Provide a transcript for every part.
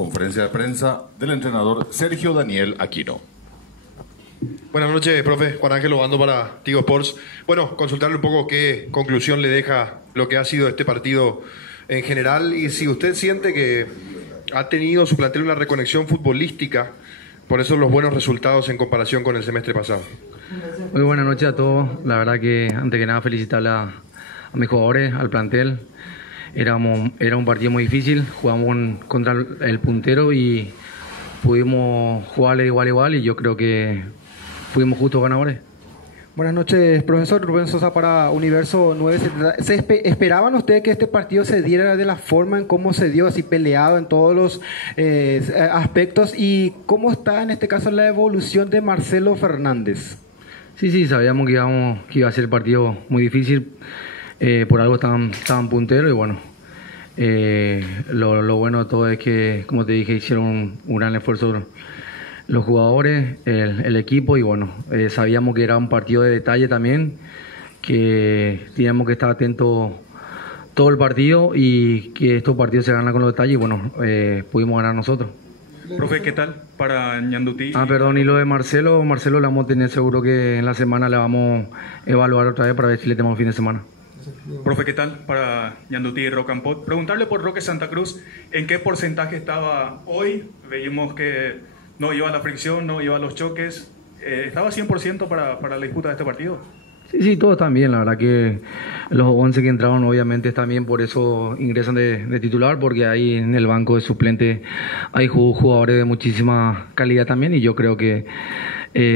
Conferencia de prensa del entrenador Sergio Daniel Aquino. Buenas noches, profe. Juan Ángel Obando para Tigo Sports. Bueno, consultarle un poco qué conclusión le deja lo que ha sido este partido en general y si usted siente que ha tenido su plantel una reconexión futbolística, por eso los buenos resultados en comparación con el semestre pasado. Muy buenas noches a todos. La verdad que antes que nada felicitarle a mis jugadores, al plantel. Era un partido muy difícil, jugamos contra el puntero y pudimos jugarle de igual a igual y yo creo que fuimos justos ganadores. Buenas noches, profesor. Rubén Sosa para Universo 970. ¿Esperaban ustedes que este partido se diera de la forma en cómo se dio, así peleado en todos los aspectos? ¿Y cómo está en este caso la evolución de Marcelo Fernández? Sí, sabíamos que iba a ser el partido muy difícil. Por algo estaban punteros y bueno, lo bueno de todo es que, como te dije, hicieron un gran esfuerzo los jugadores, el equipo y bueno, sabíamos que era un partido de detalle también, que teníamos que estar atentos todo el partido y que estos partidos se ganan con los detalles y bueno, pudimos ganar nosotros. Profe, ¿qué tal para Ñandutí? Perdón, y lo de Marcelo la vamos a tener seguro que en la semana la vamos a evaluar otra vez para ver si le tenemos fin de semana. Profe, ¿qué tal para Ñandutí y Rocampot? Preguntarle por Roque Santa Cruz, ¿en qué porcentaje estaba hoy? Veíamos que no iba a la fricción, no iba a los choques. ¿Estaba 100% para la disputa de este partido? Sí, todos están bien. La verdad que los 11 que entraron obviamente están bien, por eso ingresan de titular, porque ahí en el banco de suplente hay jugadores de muchísima calidad también y yo creo que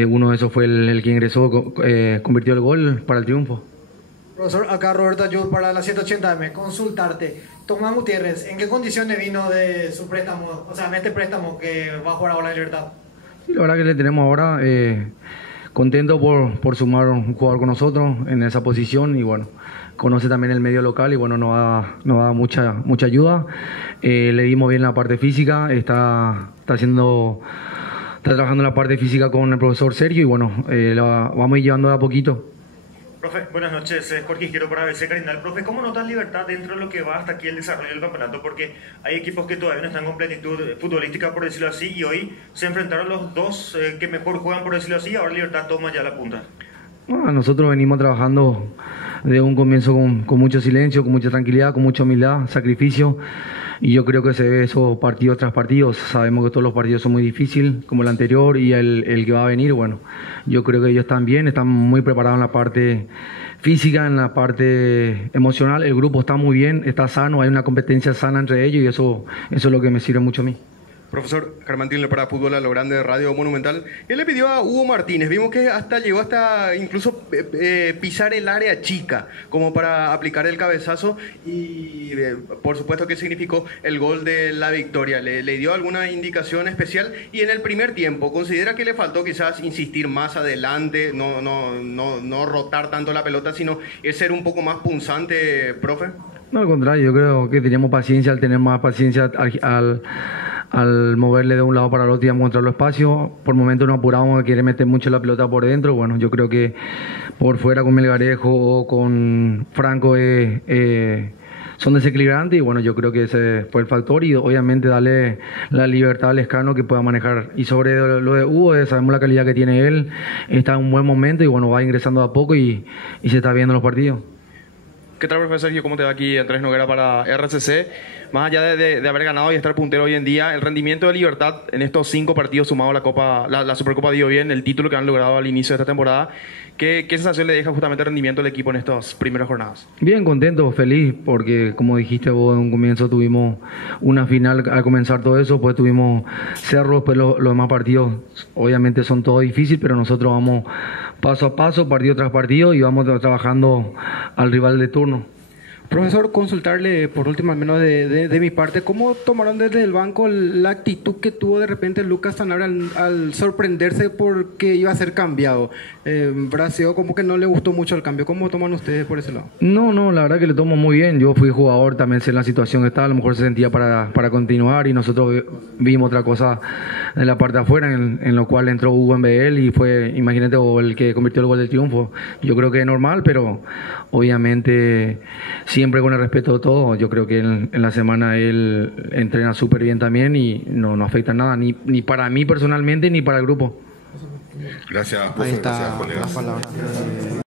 uno de esos fue el que ingresó, convirtió el gol para el triunfo. Profesor, acá Roberto Ayud para la 180M. Consultarte, Tomás Gutiérrez, ¿en qué condiciones vino de su préstamo, o sea, en este préstamo que va a jugar ahora en Libertad? Sí, la verdad que le tenemos ahora, contento por sumar un jugador con nosotros en esa posición y bueno, conoce también el medio local y bueno, nos da mucha ayuda. Le dimos bien la parte física, está trabajando en la parte física con el profesor Sergio y bueno, la vamos a ir llevando de a poquito. Profe, buenas noches, Jorge Izquierdo para ABC Cardinal. Profe, ¿cómo notas Libertad dentro de lo que va hasta aquí el desarrollo del campeonato? Porque hay equipos que todavía no están con plenitud futbolística, por decirlo así, y hoy se enfrentaron los dos que mejor juegan, por decirlo así, y ahora Libertad toma ya la punta. Bueno, nosotros venimos trabajando de un comienzo con mucho silencio, con mucha tranquilidad, con mucha humildad, sacrificio, y yo creo que se ve eso partido tras partido. Sabemos que todos los partidos son muy difíciles, como el anterior y el que va a venir. Bueno, yo creo que ellos están bien, están muy preparados en la parte física, en la parte emocional. El grupo está muy bien, está sano, hay una competencia sana entre ellos y eso es lo que me sirve mucho a mí. Profesor Germán Tilner para Fútbol a lo Grande de Radio Monumental. Él le pidió a Hugo Martínez, vimos que llegó hasta incluso pisar el área chica como para aplicar el cabezazo y por supuesto que significó el gol de la victoria. ¿Le dio alguna indicación especial? Y en el primer tiempo, ¿considera que le faltó quizás insistir más adelante, no rotar tanto la pelota, sino ser un poco más punzante, profe? No, al contrario, yo creo que teníamos paciencia, al tener más paciencia al moverle de un lado para el otro y a encontrar los espacios. Por momentos nos apuramos a querer meter mucho la pelota por dentro. Bueno, yo creo que por fuera con Melgarejo o con Franco son desequilibrantes y bueno, yo creo que ese fue el factor y obviamente darle la libertad al Lescano que pueda manejar. Y sobre lo de Hugo, sabemos la calidad que tiene él, está en un buen momento y bueno, va ingresando a poco y se está viendo los partidos. ¿Qué tal, profesor Sergio? ¿Cómo te va aquí? Andrés Noguera para RCC. Más allá de haber ganado y estar puntero hoy en día, el rendimiento de Libertad en estos 5 partidos sumado a la Supercopa dio bien, el título que han logrado al inicio de esta temporada. ¿Qué sensación le deja justamente el rendimiento del equipo en estas primeras jornadas? Bien, contento, feliz, porque como dijiste vos en un comienzo tuvimos una final al comenzar todo eso, pues tuvimos Cerro, pues los demás partidos obviamente son todos difíciles, pero nosotros vamos paso a paso, partido tras partido y vamos trabajando al rival de turno. Profesor, consultarle por último, al menos de mi parte, ¿cómo tomaron desde el banco la actitud que tuvo de repente Lucas Sanabria al sorprenderse porque iba a ser cambiado? Braseo como que no le gustó mucho el cambio. ¿Cómo toman ustedes por ese lado? No, la verdad que le tomo muy bien. Yo fui jugador, también sé la situación que está, a lo mejor se sentía para continuar y nosotros vimos otra cosa de la parte de afuera, en lo cual entró Hugo en BL y fue, imagínate, el que convirtió el gol del triunfo. Yo creo que es normal, pero obviamente siempre con el respeto de todos. Yo creo que en la semana él entrena súper bien también y no afecta nada, ni para mí personalmente ni para el grupo. Gracias, Ahí profe, está gracias, colegas. la palabra.